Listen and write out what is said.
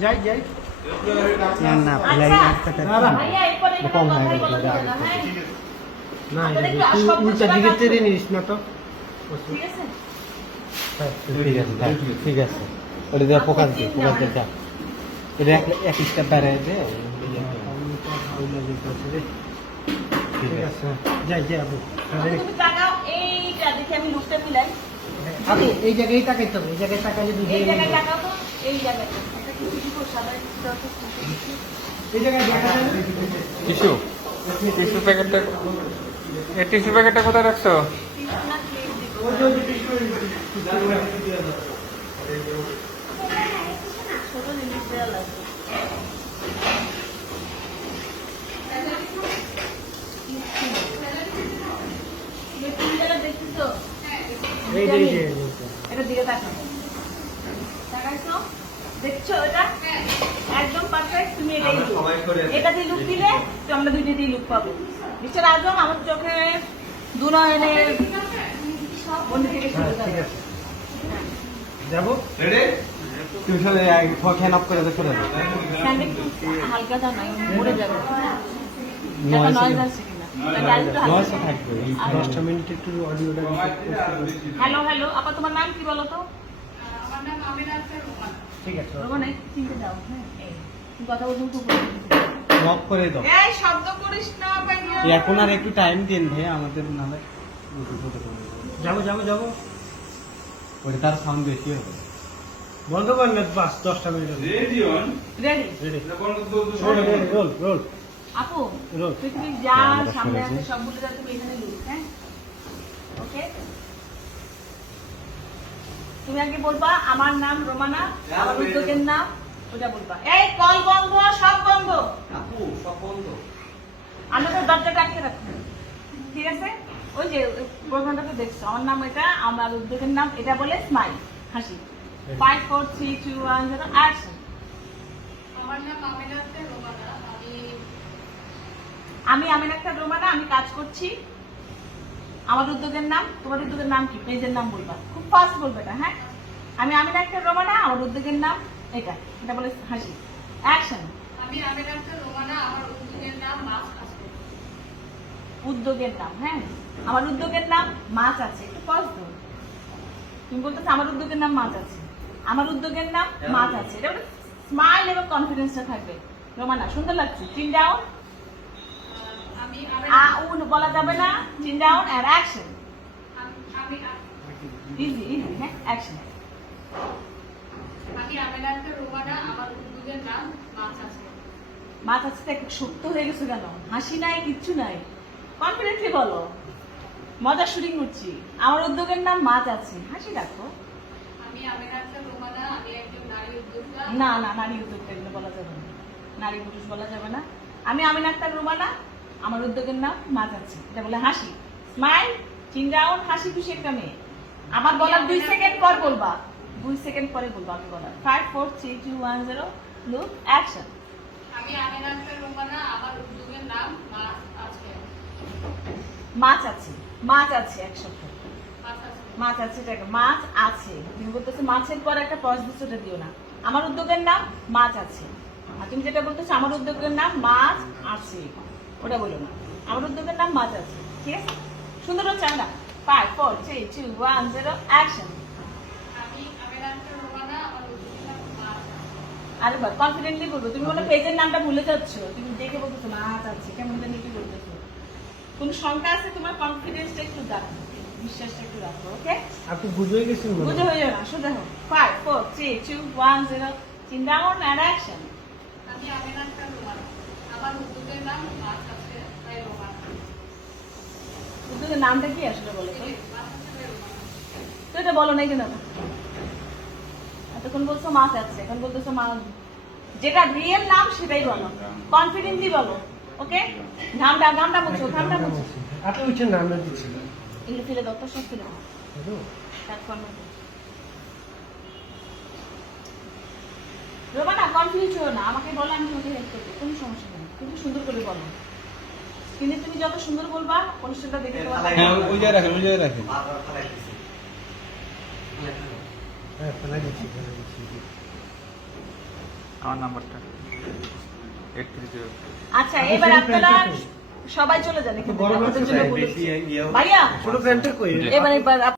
যাই যাই না কম হয় না উল্টা দিকে তেড়ে নিস না তো ঠিক আছে ঠিক আছে ওটা দেওয়া পোকার দিয়ে যা এটা এক স্টেপ বেড়ায় দে ঠিক আছে যাই যাই আপু এই জায়গায় তাকাইতে হবে এই জায়গায় তাকাইলে এই জায়গায় দেখা যায় টিস্যু টিস্যু প্যাকেটটা এই টিস্যু প্যাকেটটা কোথায় রাখছো? দেখছো এটা একদম পারফেক্ট। তুমি এটা দিয়ে লুক দিলে তো আমরা দুইটা দিয়ে লুক পাবো। মিস্টার আজম আমার চোখে দু নয়নে বন্ধু থেকে শুরু করে যাবো রেডি টিউশনে ফ্যান অফ করে দেখো হালকা দাও না মরে যাবে নয়েজ আছে কিনা নয়েজ থাকবে 10 মিনিট একটু অডিওটা হ্যালো হ্যালো আপা তোমার নাম কি বলো তো? আমার নাম আমিনা আক্তার রোমান। ঠিক আছে রোমান চিনতে দাও। হ্যাঁ তুমি কথা বলছো খুব লক করে দাও। এই শব্দ করিস না ভাইয়া এখন আর একটু টাইম দিন ভাই আমাদের নালে যাবো যাবো যাবো ওটা তার সাউন্ড বেশি হবে বন্ধ কর না বাস 10টা minute ready ready roll roll আপু পৃথিবীর যা সামনে আছে সবগুলো যা তুমি এখানে লুক। হ্যাঁ ওকে তুমি আগে বলবা আমার নাম রোমানা আমার উদ্যোগের নাম ওটা বলবা। এই কল বন্ধ সব বন্ধ আপু সব বন্ধ আমাদের দরজাটা আটকে রাখো ঠিক আছে? ওই যে প্রোগ্রামটাতে দেখছো আমার নাম এটা আমার উদ্যোগের নাম এটা বলে স্মাইল হাসি 5 4 3 2 1 0 অ্যাকশন। আমার নাম আমিনা আক্তার রোমানা। আমি আমিনা আক্তার রোমানা আমি কাজ করছি। আমার উদ্যোগের নাম তোমার উদ্যোগের নাম কি পেজের নাম বলবা খুব ফাস্ট বলবে এটা। হ্যাঁ আমি আমিনা আক্তার রোমানা আমার উদ্যোগের নাম এটা এটা বলে হাসি অ্যাকশন। আমি আমিনা আক্তার রোমানা আমার উদ্যোগের নাম মাছ আছে। উদ্যোগের নাম হ্যাঁ আমার উদ্যোগের নাম মাছ আছে একটু পজ দাও। তুমি বলতেছো আমার উদ্যোগের নাম মাছ আছে আমার উদ্যোগের নাম মাছ আছে এটা বলে স্মাইল এবং কনফিডেন্সটা থাকবে। রোমানা সুন্দর লাগছে চিন ডাউন আমি বলা যাবে না চিন ডাউন আর অ্যাকশন আমি ইজি ইজি হ্যাঁ অ্যাকশন। আমি আমিনা আক্তার রোমানা আমার উদ্যোগের নাম মাছ আছে। মাছ আছে তো একটু শক্ত হয়ে গেছে কেন? হাসি নাই কিচ্ছু নাই কনফিডেন্টলি বলো মজা শুটিং করছি। আমার উদ্যোগের নাম মাছ আছে হাসি রাখো। আমি আমিনা আক্তার রোমানা আমি একজন নারী উদ্যোক্তা। না না নারী উদ্যোক্তা এগুলো বলা যাবে না নারী পুরুষ বলা যাবে না। আমি আমিনা আক্তার রোমানা আমার উদ্যোগের নাম মাছ আছে এটা বলে হাসি স্মাইল চিন ডাউন হাসি খুশি একটা মেয়ে। আমার বলার 2 সেকেন্ড পর বলবা 2 সেকেন্ড পরে বলবা আমি বলার 5 4 3 2 1 0 লুক অ্যাকশন। আমি আমিনা আক্তার রোমানা আমার উদ্যোগের নাম মাছ আছে। মাছ আছে মাছ আছে এক সপ্তাহ মাছ আছে মাছ আছে দেখো মাছ আছে তুমি বলতেছো মাছের পর একটা পজ দিচ্ছ দিও না। আমার উদ্যোগের নাম মাছ আছে আর তুমি যেটা বলতেছো আমার উদ্যোগের নাম মাছ আছে ওটা বলো না আমার উদ্যোগের নাম মাছ আছে ঠিক আছে সুন্দর হচ্ছে আমরা 5 4 3 2 1 0 অ্যাকশন। আমি আমিনা আক্তার রোমানা আমার উদ্যোগের নাম মাছ আছে। আরে বা কনফিডেন্টলি বলবো তুমি মনে পেজের নামটা ভুলে যাচ্ছ তুমি দেখে বলতেছো মাছ আছে কেমন জানি কি বলতেছো কোন শঙ্কা আছে তোমার কনফিডেন্সটা একটু রাখো বিশ্বাসটা একটু রাখো ওকে আপনি বুঝে গেছেন বুঝে হয়ে যাবে না শুধু দেখো 5 4 3 2 1 0 চিন ডাউন আর অ্যাকশন। আমি আমিনা আক্তার রোমানা আমার উদ্যোগের নাম মাছ আছে তাই রোমানা। উদ্যোগের নামটা কি আসলে বলো তো? মাছ আছে তাই রোমানা। তো এটা বলো নাই কেন এতক্ষণ বলছো মাছ আছে এখন বলতেছো মাছ যেটা রিয়েল নাম সেটাই বলো কনফিডেন্টলি বলো ওকে। ঘামটা মুছো ঘামটা মুছো আপনি উঠছেন নামটা দিচ্ছেন এগুলো ফেলে দাও তো সব ফেলে দাও রোমানা কনফিউজ হও না আমাকে বলো আমি তোমাকে হেল্প করবো কোনো সমস্যা নেই কিন্তু সুন্দর করে বলো কিন্তু তুমি যত সুন্দর বলবা অনুষ্ঠানটা দেখে ওই জায়গায় রাখেন হ্যাঁ ফেলা দিচ্ছি ফেলা দিচ্ছি আমার নাম্বারটা 830 আচ্ছা এবার আপনারা সবাই চলে যান এখান থেকে। বড় আপনাদের জন্য বেশি বলেছি। ইয়ে ভাইয়া ছোট প্যান্টটা কই এবার